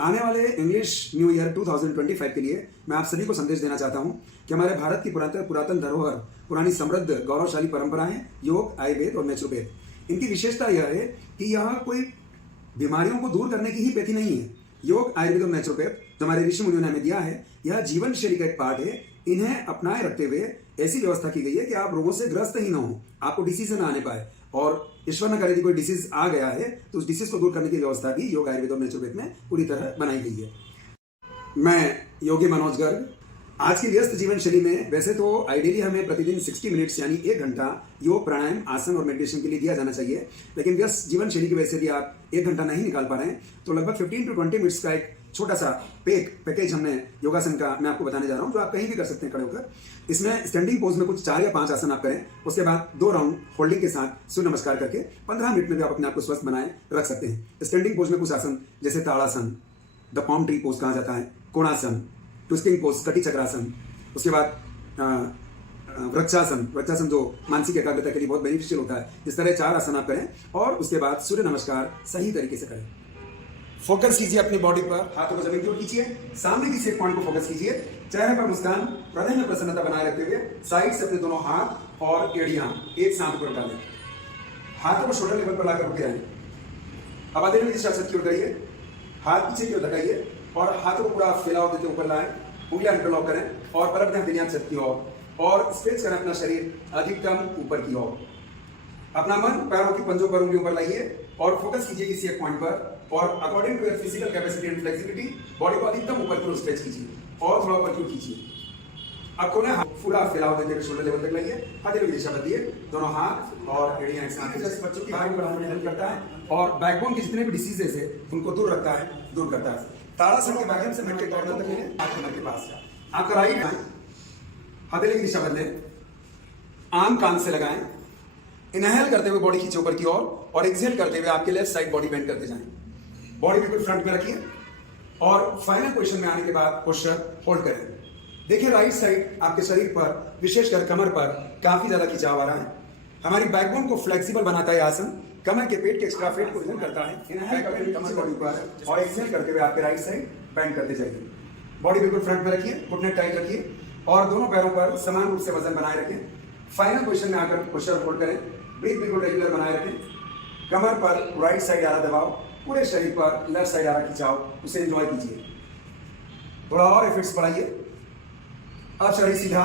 आने वाले English new year 2025 के लिए मैं आप सभी को संदेश देना चाहता हूं कि हमारे भारत की पुरातन धरोहर, पुरानी समृद्ध गौरवशाली परंपराएं, योग, आयुर्वेद और नेचुरोपैथ, इनकी विशेषता यह है कि यह कोई बीमारियों को दूर करने की ही पेथी नहीं है। योग, आयुर्वेद और नेचुरोपैथ जो हमारे ऋषि मुनियों ने हमें दिया है, यह जीवन शैली का एक पार्ट है। इन्हें अपनाए रखते हुए ऐसी व्यवस्था की गई है कि आप रोगों से ग्रस्त ही ना हो, आपको डिसीज ना आने पाए, और ईश्वर न करे यदि कोई डिसीज आ गया है तो उस डिसीज को दूर करने की व्यवस्था भी योग, आयुर्वेद और नेचुरोपैथ में पूरी तरह बनाई गई है। मैं योगी मनोज गर्ग। आज की व्यस्त जीवन शैली में वैसे तो आइडियली हमें प्रतिदिन 60 मिनट्स यानी 1 घंटा योग, प्राणायाम, आसन और मेडिटेशन के लिए दिया जाना चाहिए, लेकिन व्यस्त जीवन शैली की वजह से यदि आप 1 घंटा नहीं निकाल पा रहे हैं तो लगभग 15 to 20 मिनट्स का एक छोटा सा पैकेज हमने योगासन का मैं आपको बताने जा रहा हूं, जो आप कहीं भी कर सकते हैं खड़े होकर। इसमें स्टैंडिंग पोज में कुछ 4 या 5 आसन आप करें, उसके बाद 2 राउंड होल्डिंग के साथ सूर्य नमस्कार करके 15 मिनट में भी आप अपने आप को स्वस्थ बनाए रख सकते हैं। स्टैंडिंग पोज में कुछ आसन जैसे ताड़ासन, द पॉम ट्री पोज कहा जाता है, कोणासन, ट्विस्टिंग पोज, कटी चक्रासन, उसके बाद वृक्षासन जो मानसिक एकाग्रता के लिए बहुत बेनिफिशियल होता है। इस तरह 4 आसन आप करें और उसके बाद सूर्य नमस्कार सही तरीके से करें। फोकस कीजिए अपनी बॉडी पर, हाथों को जमीन की ओर कीजिए, सामने किसी एक पॉइंट को फोकस कीजिए, चेहरे पर मुस्कान, हृदय में प्रसन्नता बनाए रखते हुए साइड से अपने दोनों हाथ और एड़ियां एक साथ ऊपर उठा लें। हाथों को शोल्डर लेवल पर लाकर रुके रहें। अब आधे दिशा की ओर करिए, हाथ पीछे की ओर लगाइए और हाथों को पूरा फैलाव देते ऊपर लाएं, उंगलियां इंटरलॉक करें और पलट दें दुनिया छत की ओर और स्ट्रेच करें अपना शरीर अधिकतम ऊपर की ओर। अपना मन पैरों की पंजों पर उंगलियों पर लाइए और फोकस कीजिए किसी एक पॉइंट पर, और according to your physical capacity and flexibility body को अधिकतम ऊपर की ओर स्ट्रेच कीजिए और थोड़ा ऊपर की ओर कीजिए। अब कोने हाथ पूरा फैलाव देते हुए शोल्डर लेवल तक लाइए, हाथों की दिशा बदलिए, दोनों हाथ और एड़ियां एक साथ। जैसे बच्चों की हाइट बढ़ाने में हेल्प करता है और बैकबोन के जितने भी डिसीजेस है उनको दूर करता है। ताड़ासन के माध्यम से मिट के गर्दन तक लें, हाथ कमर के पास। आपका राइट हथेली की दिशा बदलें, आम कान से लगाएं, इनहेल करते हुए बॉडी खींचे ऊपर की ओर और एक्सहेल करते हुए आपके लेफ्ट साइड बॉडी बेंड करते जाएं। बॉडी बिल्कुल फ्रंट में रखिए और फाइनल पोजीशन में आने के बाद पोस्चर होल्ड करें। देखिए राइट साइड आपके शरीर पर, विशेषकर कमर पर काफी ज्यादा खिंचाव आ रहा है। हमारी बैकबोन को फ्लेक्सिबल बनाता है आसन, कमर के पेट के एक्स्ट्रा फेट को रिलीव करता है। इनहेल करते हुए कमर बॉडी पर और एक्सहेल करते हुए आपके राइट साइड बेंड करते जाइए। बॉडी बिल्कुल फ्रंट में रखिए, घुटने टाइट रखिए और दोनों पैरों पर समान रूप से वजन बनाए रखें। फाइनल पोजीशन में आकर पोस्चर होल्ड करें, ब्रीथ बिल्कुल रेगुलर बनाए रखें। कमर पर राइट साइड आ रहा दबाव, पूरे शरीर पर लेफ्ट साइड आ रहा खिंचाव, उसे एंजॉय कीजिए। थोड़ा और एफर्ट्स बढ़ाइए। अब शरीर सीधा,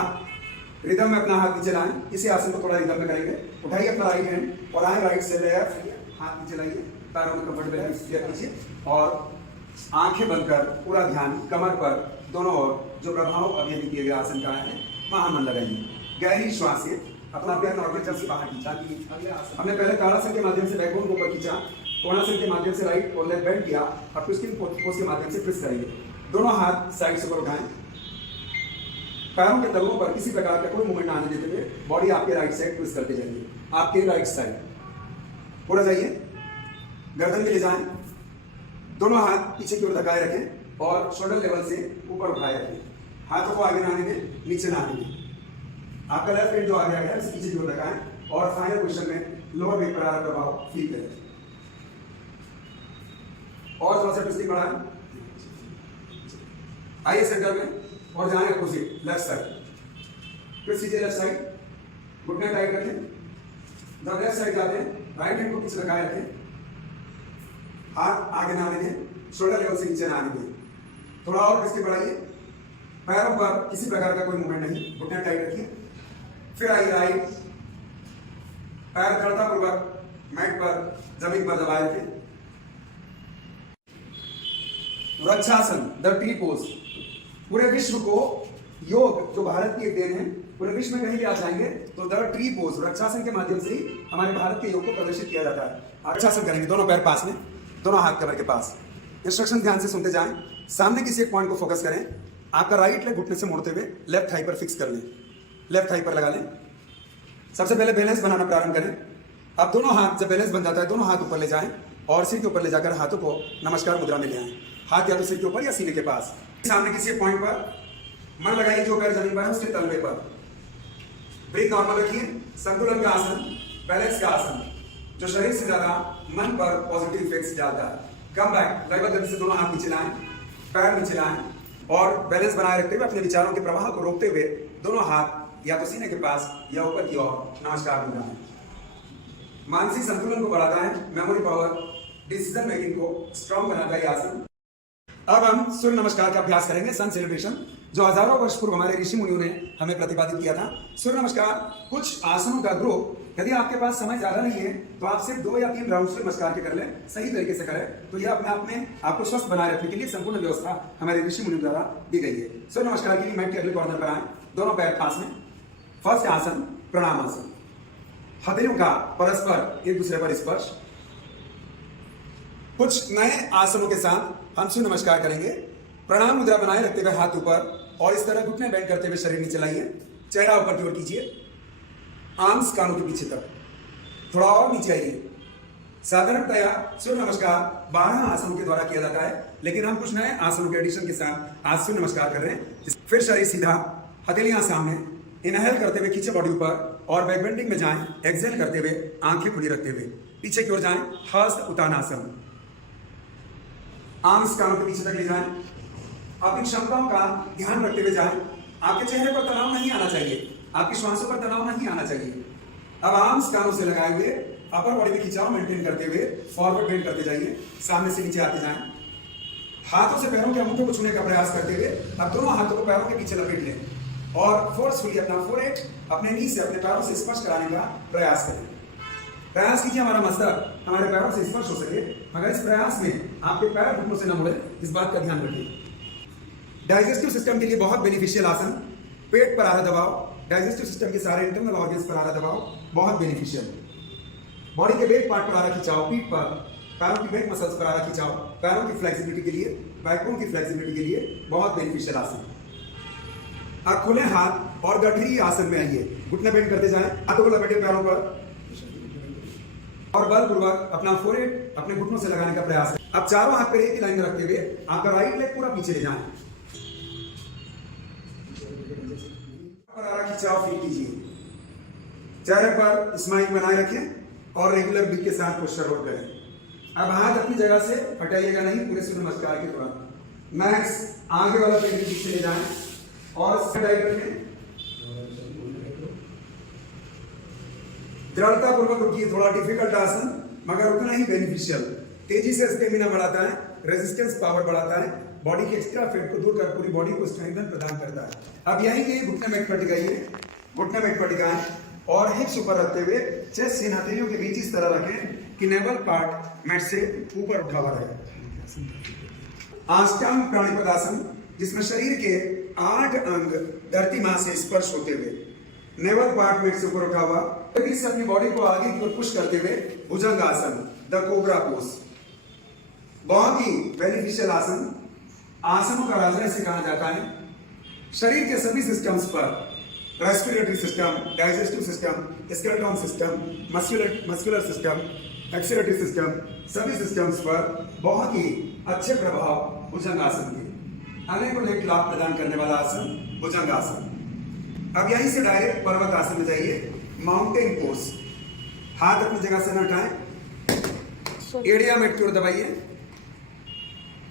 रिदम में अपना हाथ नीचे लाएं। इसी आसन को थोड़ा रिदम में करेंगे। उठाइए अपना राइट हैंड और आए राइट से लेफ्ट, हाथ नीचे लाइए, पैरों में कंफर्टेबल कीजिए और आंखें बंद कर पूरा ध्यान कमर पर दोनों ओर जो प्रभाव अभी अभी किए गए आसन का है वहां मन लगाइए। गहरी श्वास से अपना पैर नॉर्मल से बाहर खींचा। हमने पहले ताड़ासन के माध्यम से बैकबोन को ऊपर खींचा, कोणासन के माध्यम से राइट और लेफ्ट बेंड किया। अब ट्विस्टिंग पोज के माध्यम से ट्विस्ट करेंगे। दोनों हाथ साइड से ऊपर उठाएं, पैरों के तलवों पर किसी प्रकार का कोई मूवमेंट ना आने देते हुए बॉडी आपके राइट साइड ट्विस्ट करते जाइए। आपके राइट साइड पूरा जाइए, गर्दन के लिए जाएं, दोनों हाथ पीछे की ओर धकाए रखें और शोल्डर लेवल से ऊपर उठाए रखें। हाथों को आगे ना आने दें, नीचे ना आने दें। आपका लेफ्ट हैंड जो आगे आ गया है उसे पीछे की ओर धकाएं और फाइनल पोजीशन में लोअर बैक पर आ रहा प्रभाव फील करें और थोड़ा सा ट्विस्टिंग बढ़ाएं। आइए सेंटर में और जाएं अपोजिट लेफ्ट साइड। फिर सीधे लेफ्ट साइड, घुटने टाइट रखें। जब लेफ्ट साइड जाते हैं राइट हैंड को पीछे लगाए रखें, हाथ आगे ना आने दें, शोल्डर लेवल से नीचे ना आने दें। थोड़ा और ट्विस्टिंग बढ़ाइए। पैरों पर किसी प्रकार का कोई मूवमेंट नहीं, घुटने टाइट रखिए। फिर आइए राइट, पैर दृढ़तापूर्वक मैट पर जमीन पर दबाए रखें। Vrikshasana, the tree pose. पूरे विश्व को योग जो भारत की एक देन है, पूरे विश्व में कहीं भी आप जाएंगे तो द ट्री पोज वृक्षासन के माध्यम से ही हमारे भारत के योग को प्रदर्शित किया जाता है। वृक्षासन करेंगे, दोनों पैर पास में, दोनों हाथ कमर के पास। इंस्ट्रक्शन ध्यान से सुनते जाएं। सामने किसी एक पॉइंट को फोकस करें। आपका राइट लेग घुटने से मोड़ते हुए लेफ्ट थाई पर फिक्स कर लें, लेफ्ट थाई पर लगा लें। सबसे पहले बैलेंस बनाना प्रारंभ करें। अब दोनों हाथ जब बैलेंस बन जाता है दोनों हाथ ऊपर ले जाएं और सिर के ऊपर ले जाकर हाथों को नमस्कार मुद्रा में ले आएं। हाथ या तो सिर के ऊपर या सीने के पास। सामने किसी पॉइंट पर मन लगाइए, जो पैर जमीन पर है उसके तलवे पर। ब्रीथ नॉर्मल रखिए। संतुलन का आसन, बैलेंस का आसन, जो शरीर से ज्यादा मन पर पॉजिटिव इफेक्ट्स डालता है। कम बैक, लगभग गति से दोनों हाथ नीचे लाएं, पैर नीचे लाएं और बैलेंस बनाए रखते हुए अपने विचारों के प्रवाह को रोकते हुए दोनों हाथ या तो सीने के पास या ऊपर की ओर नमस्कार मुद्रा में। मानसिक संतुलन को बढ़ाता है, मेमोरी पावर, डिसीजन मेकिंग को स्ट्रॉन्ग बनाता है आसन। अब हम सूर्य नमस्कार का अभ्यास करेंगे, सन सेलिब्रेशन, जो हजारों वर्ष पूर्व हमारे ऋषि मुनियों ने हमें प्रतिपादित किया था। सूर्य नमस्कार कुछ आसनों का ग्रुप, यदि आपके पास समय ज्यादा नहीं है तो आप सिर्फ 2 या 3 राउंड सूर्य नमस्कार के कर लें, सही तरीके से करें, तो यह अपने आप में आपको स्वस्थ बनाए रखने के लिए संपूर्ण व्यवस्था हमारे ऋषि मुनियों द्वारा दी गई है। सूर्य नमस्कार के लिए मैट के अगले कॉर्नर पर आए, दोनों पैर पास में। फर्स्ट आसन प्रणाम आसन, हथेलियों का परस्पर एक दूसरे पर स्पर्श। कुछ नए आसनों के साथ हम सूर्य नमस्कार करेंगे। प्रणाम मुद्रा बनाए रखते हुए हाथ ऊपर और इस तरह घुटने बेंड करते हुए शरीर नीचे लाइए, चेहरा ऊपर की ओर कीजिए, आर्म्स कानों के पीछे तक, थोड़ा और नीचे आइए। साधारणतया सूर्य नमस्कार 12 आसनों के द्वारा किया जाता है, लेकिन हम कुछ नए आसनों के एडिशन के साथ आज सूर्य नमस्कार कर रहे हैं। फिर शरीर सीधा, हथेलियां सामने, इनहेल करते हुए खींचे बॉडी ऊपर और बैक बेंडिंग में जाएं, एक्सहेल करते हुए आंखें खुली रखते हुए पीछे की ओर जाएं, हस्त उत्तानासन। आर्म्स कानों के पीछे तक ले जाएं, अपनी क्षमताओं का ध्यान रखते हुए जाएं। आपके चेहरे पर तनाव नहीं आना चाहिए, आपकी श्वासों पर तनाव नहीं आना चाहिए। अब आर्म्स कानों से लगाए हुए अपर बॉडी में खिंचाव मेंटेन करते हुए फॉरवर्ड बेंड करते जाइए, सामने से नीचे आते जाएं। हाथों से पैरों के अंगूठों को छूने का प्रयास करते हुए अब दोनों हाथों को पैरों के पीछे लपेट लें और फोर्सफुली अपना फोरहेड अपने नी से अपने पैरों से स्पर्श कराने का प्रयास करें। प्रयास कीजिए हमारा मस्तक हमारे पैरों से स्पर्श हो सके, मगर इस प्रयास में आपके पैर घुटनों से न मुड़े, इस बात का ध्यान रखिए। डाइजेस्टिव सिस्टम के लिए बहुत बेनिफिशियल आसन, पेट पर आ रहा दबाव, डाइजेस्टिव सिस्टम के सारे इंटरनल ऑर्गन्स पर आ रहा दबाव बहुत बेनिफिशियल। बॉडी के बैक पार्ट पर आ रहा खिंचाव, पीठ पर, पैरों की बैक मसल्स पर आ रहा खिंचाव, पैरों की फ्लेक्सिबिलिटी के लिए, बैकबोन की फ्लेक्सिबिलिटी के लिए बहुत बेनिफिशियल आसन। अब खुले हाथ और गठरी आसन में आइए, घुटने बेंड करते जाएं, हाथों को लपेटे पैरों पर और बलपूर्वक अपना फोरहेड अपने घुटनों से लगाने का प्रयास करें। अब चारों हाथ पर एक ही लाइन में रखते हुए आपका राइट लेग पूरा पीछे ले जाएं। खिंचाव फील कीजिए, चेहरे पर स्माइल बनाए रखें और रेगुलर बीट के साथ पोस्चर होल्ड करें। अब हाथ अपनी जगह से हटाइएगा नहीं पूरे सूर्य नमस्कार के दौरान। नेक्स्ट आगे वाला पेट पीछे ले जाएं और टाइट रखें, दृढ़ता पूर्वक रुकिए। थोड़ा डिफिकल्ट आसन मगर उतना ही बेनिफिशियल, तेजी से स्टेमिना बढ़ाता है, रेजिस्टेंस पावर बढ़ाता है, बॉडी के एक्स्ट्रा फैट को दूर कर पूरी बॉडी को स्ट्रेंथन प्रदान करता है। अब यहीं के घुटने में पर टिकाइए, घुटने में पर टिकाएं और हिप्स ऊपर रखते हुए चेस्ट इन हथेलियों के बीच इस तरह रखें कि नेवल पार्ट मैट से ऊपर उठा हुआ रहे। अष्टांग प्राणिपदासन, जिसमें शरीर के 8 अंग धरती मां से स्पर्श होते हुए नेवल पार्ट मैट से ऊपर उठा हुआ, फिर से अपनी बॉडी को आगे की ओर पुश करते हुए भुजंग आसन, द कोबरा पोज, बहुत ही बेनिफिशियल आसन। आसनों का राजा इसे कहा जाता है। शरीर के सभी सिस्टम्स पर, respiratory system, digestive system, skeleton system, muscular system, excretory system, सभी सिस्टम्स पर बहुत ही अच्छे प्रभाव भुजंग आसन के, अनेकों लाभ प्रदान करने वाला आसन भुजंग आसन। अब यहीं से डायरेक्ट पर्वत आसन में जाइए, माउंटेन पोज। हाथ अपनी जगह से न हटाएं, एड़िया मेट की ओर दबाइए,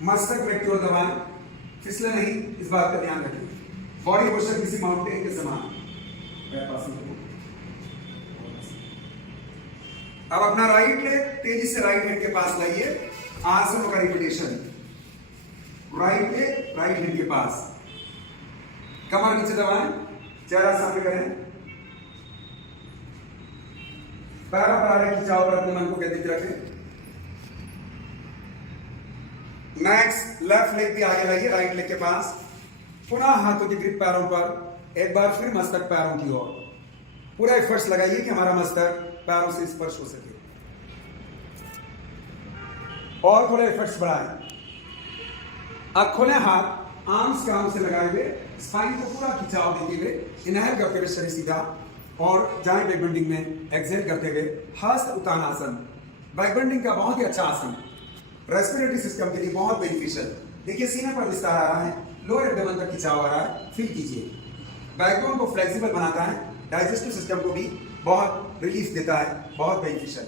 मस्तक मेट की ओर दबाएं, फिसले नहीं, इस बात का ध्यान रखिए। बॉडी पोस्चर किसी माउंटेन के समान। अब अपना राइट लेग तेजी से राइट हैंड के पास लाइए, आसनों का repetition. Right leg right hand के पास, कमर नीचे दबाएं, चेहरा सामने करें, पैरों पर आ रहे खिंचाव पर अपने मन को केंद्रित रखें। नेक्स्ट लेफ्ट लेग भी आगे लाइए, राइट लेग के पास, पुनः हाथों की ग्रिप पैरों पर, एक बार फिर मस्तक पैरों की ओर, पूरा एफर्ट्स लगाइए कि हमारा मस्तक पैरों से स्पर्श हो सके और थोड़े एफर्ट्स बढ़ाएं। अब खुले हाथ आर्म्स कानों से लगाए हुए स्पाइन को पूरा खिंचाव देते हुए इनहेल करते हुए शरीर सीधा और जाएं बैक बेंडिंग में, एक्सहेल करते हुए हस्त उत्तानासन। बैक बेंडिंग का बहुत ही अच्छा आसन, रेस्पिरेटरी सिस्टम के लिए बहुत बेनिफिशियल। देखिए सीने पर विस्तार आ रहा है, लोअर एब्डोमेन तक खिंचाव आ रहा है, फील कीजिए। बैकबोन को फ्लेक्सिबल बनाता है, डाइजेस्टिव सिस्टम को भी बहुत रिलीफ देता है, बहुत बेनिफिशियल।